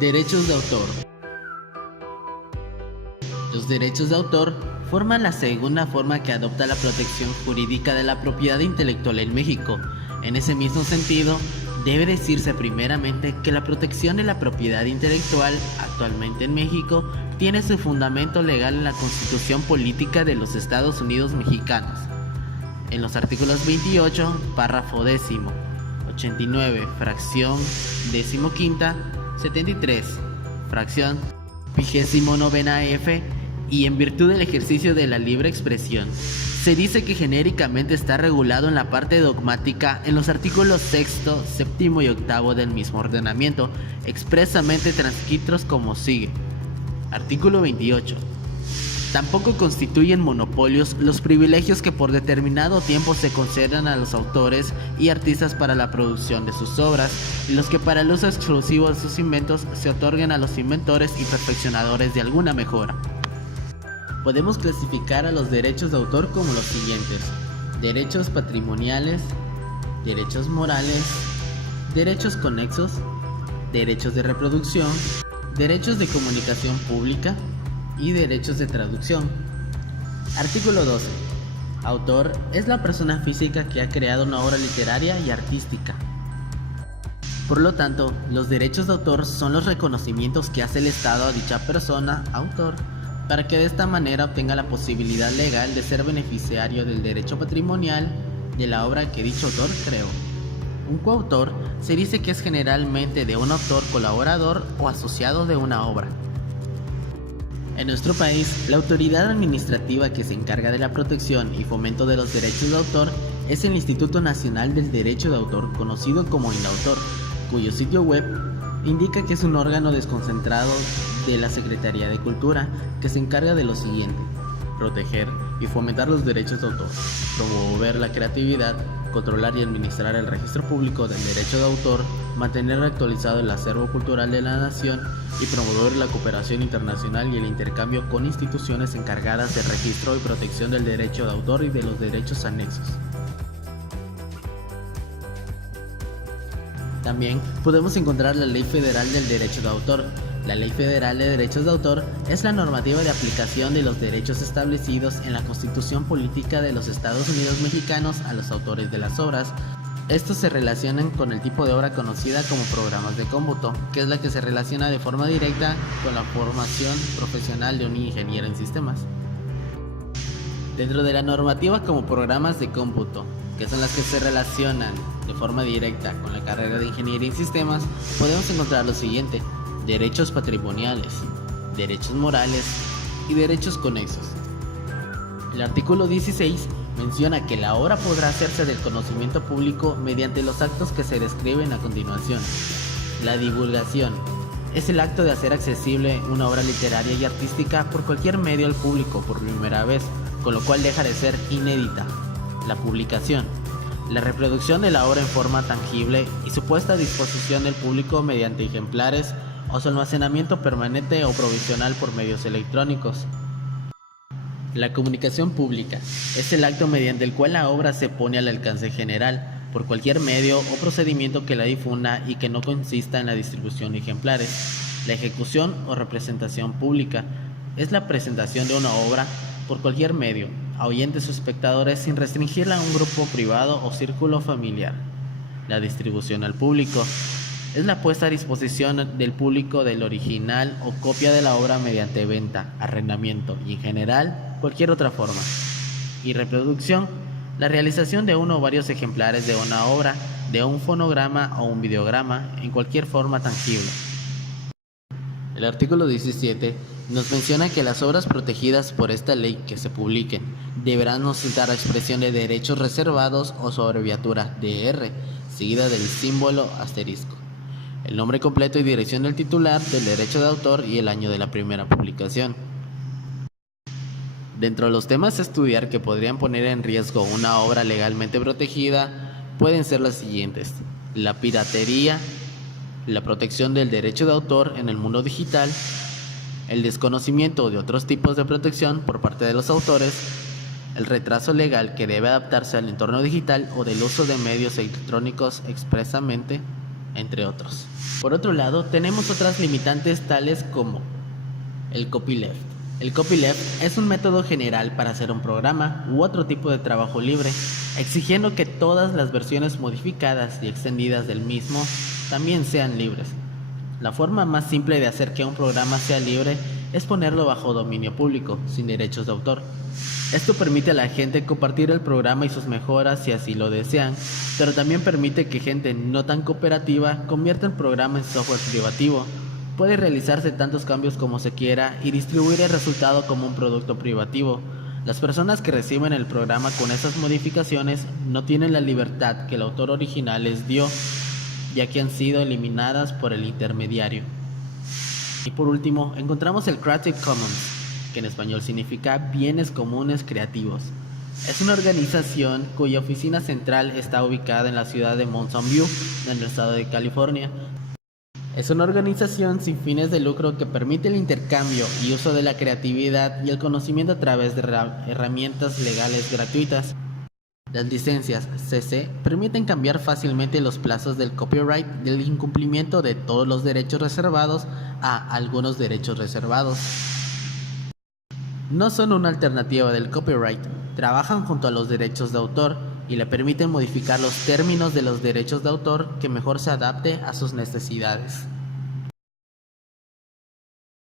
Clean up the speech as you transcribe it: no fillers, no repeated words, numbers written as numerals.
Derechos de autor. Los derechos de autor forman la segunda forma que adopta la protección jurídica de la propiedad intelectual en México. En ese mismo sentido, debe decirse primeramente que la protección de la propiedad intelectual actualmente en México tiene su fundamento legal en la Constitución Política de los Estados Unidos Mexicanos, en los artículos 28, párrafo 10º, 89, fracción 15ª, 73, fracción 29ª F, y en virtud del ejercicio de la libre expresión. Se dice que genéricamente está regulado en la parte dogmática en los artículos 6º, 7º y 8º del mismo ordenamiento, expresamente transcritos como sigue. Artículo 28. Tampoco constituyen monopolios los privilegios que por determinado tiempo se conceden a los autores y artistas para la producción de sus obras, y los que para el uso exclusivo de sus inventos se otorguen a los inventores y perfeccionadores de alguna mejora. Podemos clasificar a los derechos de autor como los siguientes: derechos patrimoniales, derechos morales, derechos conexos, derechos de reproducción, derechos de comunicación pública y derechos de traducción. Artículo 12. Autor es la persona física que ha creado una obra literaria y artística. Por lo tanto, los derechos de autor son los reconocimientos que hace el Estado a dicha persona, autor, para que de esta manera obtenga la posibilidad legal de ser beneficiario del derecho patrimonial de la obra que dicho autor creó. Un coautor se dice que es generalmente de un autor colaborador o asociado de una obra. En nuestro país, la autoridad administrativa que se encarga de la protección y fomento de los derechos de autor es el Instituto Nacional del Derecho de Autor, conocido como INAUTOR, cuyo sitio web indica que es un órgano desconcentrado de la Secretaría de Cultura que se encarga de lo siguiente: proteger y fomentar los derechos de autor, promover la creatividad, controlar y administrar el registro público del derecho de autor, mantener actualizado el acervo cultural de la nación y promover la cooperación internacional y el intercambio con instituciones encargadas del registro y protección del derecho de autor y de los derechos anexos. También podemos encontrar la Ley Federal del Derecho de Autor. La Ley Federal de Derechos de Autor es la normativa de aplicación de los derechos establecidos en la Constitución Política de los Estados Unidos Mexicanos a los autores de las obras. Estos se relacionan con el tipo de obra conocida como programas de cómputo, que es la que se relaciona de forma directa con la formación profesional de un ingeniero en sistemas. Dentro de la normativa como programas de cómputo, que son las que se relacionan de forma directa con la carrera de ingeniería en sistemas, podemos encontrar lo siguiente: derechos patrimoniales, derechos morales y derechos conexos. El artículo 16 menciona que la obra podrá hacerse del conocimiento público mediante los actos que se describen a continuación. La divulgación es el acto de hacer accesible una obra literaria y artística por cualquier medio al público por primera vez, con lo cual deja de ser inédita. La publicación, la reproducción de la obra en forma tangible y su puesta a disposición del público mediante ejemplares o su almacenamiento permanente o provisional por medios electrónicos. La comunicación pública es el acto mediante el cual la obra se pone al alcance general por cualquier medio o procedimiento que la difunda y que no consista en la distribución de ejemplares. La ejecución o representación pública es la presentación de una obra por cualquier medio a oyentes o espectadores sin restringirla a un grupo privado o círculo familiar. La distribución al público es la puesta a disposición del público del original o copia de la obra mediante venta, arrendamiento y en general cualquier otra forma. Y reproducción, la realización de uno o varios ejemplares de una obra, de un fonograma o un videograma en cualquier forma tangible. El artículo 17 nos menciona que las obras protegidas por esta ley que se publiquen deberán ostentar la expresión de derechos reservados o su abreviatura DR, seguida del símbolo asterisco, el nombre completo y dirección del titular del derecho de autor y el año de la primera publicación. Dentro de los temas a estudiar que podrían poner en riesgo una obra legalmente protegida pueden ser las siguientes: la piratería, la protección del derecho de autor en el mundo digital, el desconocimiento de otros tipos de protección por parte de los autores, el retraso legal que debe adaptarse al entorno digital o del uso de medios electrónicos expresamente, entre otros. Por otro lado, tenemos otras limitantes tales como el copyleft. El copyleft es un método general para hacer un programa u otro tipo de trabajo libre, exigiendo que todas las versiones modificadas y extendidas del mismo también sean libres. La forma más simple de hacer que un programa sea libre es ponerlo bajo dominio público, sin derechos de autor. Esto permite a la gente compartir el programa y sus mejoras si así lo desean, pero también permite que gente no tan cooperativa convierta el programa en software privativo. Puede realizarse tantos cambios como se quiera y distribuir el resultado como un producto privativo. Las personas que reciben el programa con esas modificaciones no tienen la libertad que el autor original les dio, ya que han sido eliminadas por el intermediario. Y por último, encontramos el Creative Commons, que en español significa bienes comunes creativos. Es una organización cuya oficina central está ubicada en la ciudad de Mountain View, en el estado de California. Es una organización sin fines de lucro que permite el intercambio y uso de la creatividad y el conocimiento a través de herramientas legales gratuitas. Las licencias CC permiten cambiar fácilmente los plazos del copyright del incumplimiento de todos los derechos reservados a algunos derechos reservados. No son una alternativa del copyright, trabajan junto a los derechos de autor y le permiten modificar los términos de los derechos de autor que mejor se adapte a sus necesidades.